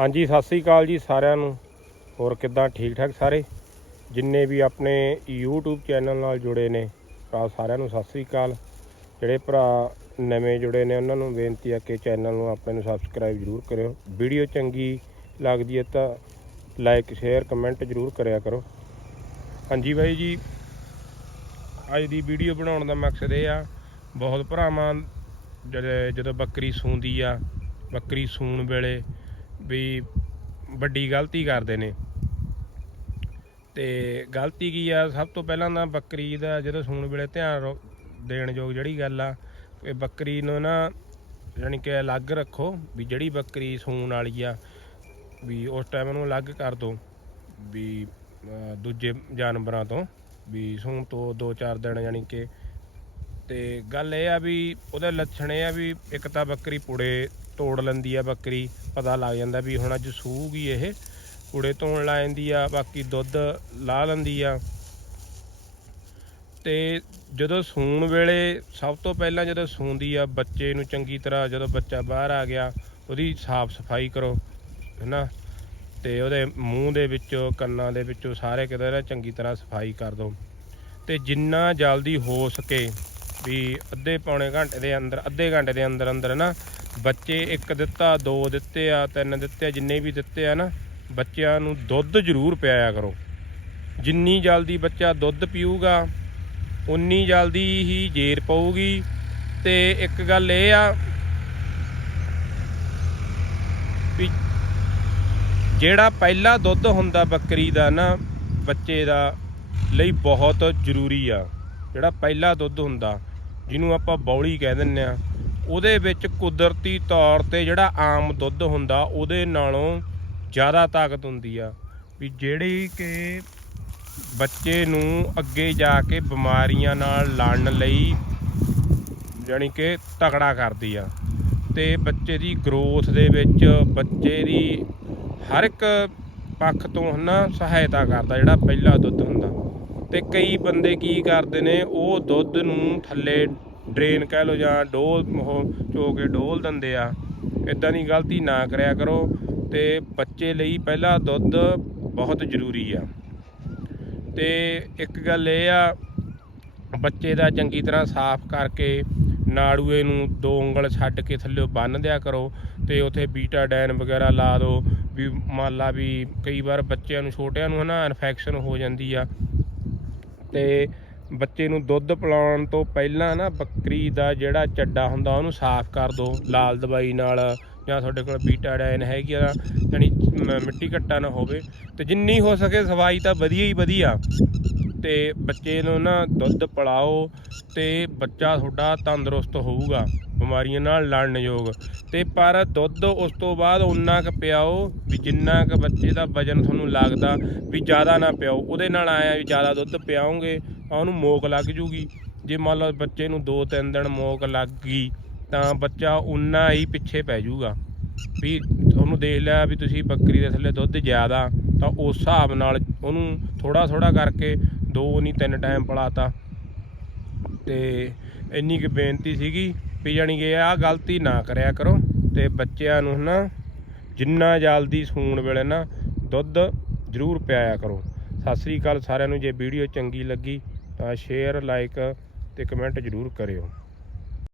ਹਾਂਜੀ, ਸਤਿ ਸ੍ਰੀ ਅਕਾਲ ਜੀ ਸਾਰਿਆਂ ਨੂੰ। ਹੋਰ ਕਿੱਦਾਂ? ਠੀਕ ਠਾਕ ਸਾਰੇ? ਜਿੰਨੇ ਵੀ ਆਪਣੇ YouTube ਚੈਨਲ ਨਾਲ ਜੁੜੇ ਨੇ, ਭਰਾ ਸਾਰਿਆਂ ਨੂੰ ਸਤਿ ਸ੍ਰੀ ਅਕਾਲ। ਜਿਹੜੇ ਭਰਾ ਨਵੇਂ ਜੁੜੇ ਨੇ, ਉਹਨਾਂ ਨੂੰ ਬੇਨਤੀ ਆ ਕਿ ਚੈਨਲ ਨੂੰ ਆਪਣੇ ਨੂੰ ਸਬਸਕ੍ਰਾਈਬ ਜ਼ਰੂਰ ਕਰਿਓ। ਵੀਡੀਓ ਚੰਗੀ ਲੱਗਦੀ ਹੈ ਤਾਂ ਲਾਈਕ, ਸ਼ੇਅਰ, ਕਮੈਂਟ ਜ਼ਰੂਰ ਕਰਿਆ ਕਰੋ। ਹਾਂਜੀ ਬਾਈ ਜੀ, ਅੱਜ ਦੀ ਵੀਡੀਓ ਬਣਾਉਣ ਦਾ ਮਕਸਦ ਇਹ ਆ, ਬਹੁਤ ਭਰਾਵਾਂ ਜਿਹੜੇ ਜਦੋਂ ਬੱਕਰੀ ਸੂੰਦੀ ਆ, ਬੱਕਰੀ ਸੂਣ ਵੇਲੇ ਵੀ ਵੱਡੀ ਗਲਤੀ ਕਰਦੇ ਨੇ। ਤੇ ਗਲਤੀ ਕੀ ਆ? ਸਭ ਤੋਂ ਪਹਿਲਾਂ ਤਾਂ ਬੱਕਰੀ ਦਾ ਜਦੋਂ ਸੂਣ ਵੇਲੇ ਧਿਆਨ ਰੋ- ਦੇਣ ਯੋਗ ਜਿਹੜੀ ਗੱਲ ਆ ਕਿ ਬੱਕਰੀ ਨੂੰ ਨਾ ਯਾਨੀ ਕਿ ਅਲੱਗ ਰੱਖੋ ਵੀ ਜਿਹੜੀ ਬੱਕਰੀ ਸੂਣ ਵਾਲੀ ਆ, ਵੀ ਉਸ ਟਾਈਮ ਉਹਨੂੰ ਅਲੱਗ ਕਰ ਦਿਓ ਵੀ ਦੂਜੇ ਜਾਨਵਰਾਂ ਤੋਂ ਵੀ ਸੂਣ ਤੋਂ 2-4 ਦਿਨ ਯਾਨੀ ਕਿ। ਤੇ ਗੱਲ ਇਹ ਆ ਵੀ ਉਹਦੇ ਲੱਛਣ ਇਹ ਆ ਵੀ ਇੱਕ ਤਾਂ ਬੱਕਰੀ ਪੁੜੇ ਤੋੜ ਲੈਂਦੀ ਆ ਬੱਕਰੀ, ਪਤਾ ਲੱਗ ਜਾਂਦਾ ਵੀ ਹੁਣ ਅੱਜ ਸੂਗੀ ਇਹ। ਕੂੜੇ ਧੋਣ ਲਾ ਜਾਂਦੀ ਆ, ਬਾਕੀ ਦੁੱਧ ਲਾ ਲੈਂਦੀ ਆ। ਤੇ ਜਦੋਂ ਸੂਣ ਵੇਲੇ, ਸਭ ਤੋਂ ਪਹਿਲਾਂ ਜਦੋਂ ਸੂੰਦੀ ਆ, ਬੱਚੇ ਨੂੰ ਚੰਗੀ ਤਰ੍ਹਾਂ ਜਦੋਂ ਬੱਚਾ ਬਾਹਰ ਆ ਗਿਆ, ਉਹਦੀ ਸਾਫ਼ ਸਫ਼ਾਈ ਕਰੋ, ਹੈਨਾ? ਤੇ ਉਹਦੇ ਮੂੰਹ ਦੇ ਵਿੱਚੋਂ, ਕੰਨਾਂ ਦੇ ਵਿੱਚੋਂ ਸਾਰੇ ਕਿਤੇ ਨਾ ਚੰਗੀ ਤਰ੍ਹਾਂ ਸਫ਼ਾਈ ਕਰ ਦਿਓ ਤੇ ਜਿੰਨਾ ਜਲਦੀ ਹੋ ਸਕੇ ਵੀ ਅੱਧੇ ਪੌਣੇ ਘੰਟੇ ਦੇ ਅੰਦਰ, ਅੱਧੇ ਘੰਟੇ ਦੇ ਅੰਦਰ ਅੰਦਰ ਨਾ ਬੱਚੇ ਇੱਕ ਦਿੱਤਾ, ਦੋ ਦਿੱਤੇ ਆ, ਤਿੰਨ ਦਿੱਤੇ ਆ, ਜਿੰਨੇ ਵੀ ਦਿੱਤੇ ਆ ਨਾ, ਬੱਚਿਆਂ ਨੂੰ ਦੁੱਧ ਜ਼ਰੂਰ ਪਿਆਇਆ ਕਰੋ। ਜਿੰਨੀ ਜਲਦੀ ਬੱਚਾ ਦੁੱਧ ਪੀਊਗਾ, ਉਨੀ ਜਲਦੀ ਹੀ ਜੇਰ ਪਊਗੀ। ਤੇ ਇੱਕ ਗੱਲ ਇਹ ਆ ਵੀ ਜਿਹੜਾ ਪਹਿਲਾ ਦੁੱਧ ਹੁੰਦਾ ਬੱਕਰੀ ਦਾ ਨਾ, ਬੱਚੇ ਦਾ ਲਈ ਬਹੁਤ ਜ਼ਰੂਰੀ ਆ। ਜਿਹੜਾ ਪਹਿਲਾ ਦੁੱਧ ਹੁੰਦਾ, ਜਿਹਨੂੰ ਆਪਾਂ ਬੌਲੀ ਕਹਿ ਦਿੰਨੇ ਆ। ਉਹਦੇ ਵਿੱਚ ਕੁਦਰਤੀ ਤੌਰ ਤੇ ਜਿਹੜਾ ਆਮ ਦੁੱਧ ਹੁੰਦਾ, ਉਹਦੇ ਨਾਲੋਂ ਜ਼ਿਆਦਾ ਤਾਕਤ ਹੁੰਦੀ ਆ। ਵੀ ਜਿਹੜੀ ਕਿ ਬੱਚੇ ਨੂੰ ਅੱਗੇ ਜਾ ਕੇ ਬਿਮਾਰੀਆਂ ਨਾਲ ਲੜਨ ਲਈ ਜਾਣੀ ਕਿ ਤਕੜਾ ਕਰਦੀ ਆ। ਤੇ ਬੱਚੇ ਦੀ ਗਰੋਥ ਦੇ ਵਿੱਚ ਬੱਚੇ ਦੀ ਹਰ ਇੱਕ ਪੱਖ ਤੋਂ ਹਨਾ ਸਹਾਇਤਾ ਕਰਦਾ, ਜਿਹੜਾ ਪਹਿਲਾ ਦੁੱਧ ਹੁੰਦਾ। ਤੇ ਕਈ ਬੰਦੇ ਕੀ ਕਰਦੇ ਨੇ, ਉਹ ਦੁੱਧ ਨੂੰ ਥੱਲੇ ਡਰੇਨ ਕਹਿ ਲੋ ਜਾਂ ਡੋਲ ਉਹ ਚੋ ਕੇ ਡੋਲ ਦਿੰਦੇ ਆ ਇਦਾਂ ਦੀ ਗਲਤੀ ਨਾ ਕਰਿਆ ਕਰੋ ਤੇ ਬੱਚੇ ਲਈ ਪਹਿਲਾ ਦੁੱਧ ਬਹੁਤ ਜ਼ਰੂਰੀ ਆ। ਤੇ ਇੱਕ ਗੱਲ ਇਹ ਆ, ਬੱਚੇ ਦਾ ਚੰਗੀ ਤਰ੍ਹਾਂ ਸਾਫ਼ ਕਰਕੇ ਨਾੜੂਏ ਨੂੰ ਦੋ ਉਂਗਲ ਛੱਡ ਕੇ ਥੱਲੇ ਬੰਨ ਦਿਆ ਕਰੋ ਤੇ ਉਥੇ ਬੀਟਾਡਾਈਨ ਵਗੈਰਾ ਲਾ ਦਿਓ ਵੀ ਮੰਨ ਲਾ ਵੀ ਕਈ ਵਾਰ ਬੱਚਿਆਂ ਨੂੰ ਛੋਟਿਆਂ ਨੂੰ ਹਨਾ ਇਨਫੈਕਸ਼ਨ ਹੋ ਜਾਂਦੀ ਆ। ਤੇ ਬੱਚੇ ਨੂੰ ਦੁੱਧ ਪਿਲਾਉਣ ਤੋਂ ਪਹਿਲਾਂ ਨਾ ਬੱਕਰੀ ਦਾ ਜਿਹੜਾ ਚੱਡਾ ਹੁੰਦਾ ਉਹਨੂੰ ਸਾਫ਼ ਕਰ ਦਿਓ, ਲਾਲ ਦਵਾਈ ਨਾਲ, ਜਾਂ ਤੁਹਾਡੇ ਕੋਲ ਬੀਟਾਡਾਈਨ ਹੈਗੀ ਆ, ਯਾਨੀ ਮ- ਮਿੱਟੀ ਘੱਟਾ ਨਾ ਹੋਵੇ, ਤੇ ਜਿੰਨੀ ਹੋ ਸਕੇ ਸਫ਼ਾਈ ਤਾਂ ਵਧੀਆ ਹੀ ਵਧੀਆ। ਤੇ ਬੱਚੇ ਨੂੰ ਨਾ ਦੁੱਧ ਪਿਲਾਓ, ਤੇ ਬੱਚਾ ਤੁਹਾਡਾ ਤੰਦਰੁਸਤ ਹੋਊਗਾ, ਬਿਮਾਰੀਆਂ ਨਾਲ ਲੜਨ ਯੋਗ। ਤੇ ਪਰ ਦੁੱਧ ਉਸ ਤੋਂ ਬਾਅਦ ਉਨਾ ਕੁ ਪਿਆਓ ਵੀ ਜਿੰਨਾ ਕੁ ਬੱਚੇ ਦਾ ਵਜਨ ਤੁਹਾਨੂੰ ਲੱਗਦਾ ਵੀ ਜ਼ਿਆਦਾ ਨਾ ਪਿਆਓ। ਉਹਦੇ ਨਾਲ ਆਇਆ ਵੀ ਜ਼ਿਆਦਾ ਦੁੱਧ ਪਿਆਓਗੇ ਉਹਨੂੰ ਮੋਕ ਲੱਗ ਜੂਗੀ। ਜੇ ਮੰਨ ਲਓ ਬੱਚੇ ਨੂੰ 2-3 ਦਿਨ ਮੋਕ ਲੱਗ ਗਈ, ਤਾਂ ਬੱਚਾ ਉਨਾ ਹੀ ਪਿੱਛੇ ਪੈ ਜਾਊਗਾ ਵੀ ਉਹਨੂੰ ਦੇਖ ਲਿਆ ਵੀ ਤੁਸੀਂ ਬੱਕਰੀ ਦੇ ਥੱਲੇ ਦੁੱਧ ਜ਼ਿਆਦਾ, ਤਾਂ ਉਸ ਹਿਸਾਬ ਨਾਲ ਉਹਨੂੰ ਥੋੜਾ ਥੋੜਾ ਕਰਕੇ ਦੋ ਨਹੀਂ ਤਿੰਨ ਟਾਈਮ ਪਿਲਾਤਾ। ਤੇ ਇੰਨੀ ਕੁ ਬੇਨਤੀ ਸੀਗੀ ਵੀ ਜਾਣੀ ਕਿ ਆਹ ਗਲਤੀ ਨਾ ਕਰਿਆ ਕਰੋ ਤੇ ਬੱਚਿਆਂ ਨੂੰ ਨਾ ਜਿੰਨਾ ਜਲਦੀ ਸੂਣ ਵੇਲੇ ਨਾ ਦੁੱਧ ਜ਼ਰੂਰ ਪਿਆਇਆ ਕਰੋ। ਸਤਿ ਸ੍ਰੀ ਅਕਾਲ ਸਾਰਿਆਂ ਨੂੰ, ਜੇ ਵੀਡੀਓ ਚੰਗੀ ਲੱਗੀ ਤਾਂ ਸ਼ੇਅਰ ਲਾਈਕ ਤੇ ਕਮੈਂਟ ਜ਼ਰੂਰ ਕਰਿਓ।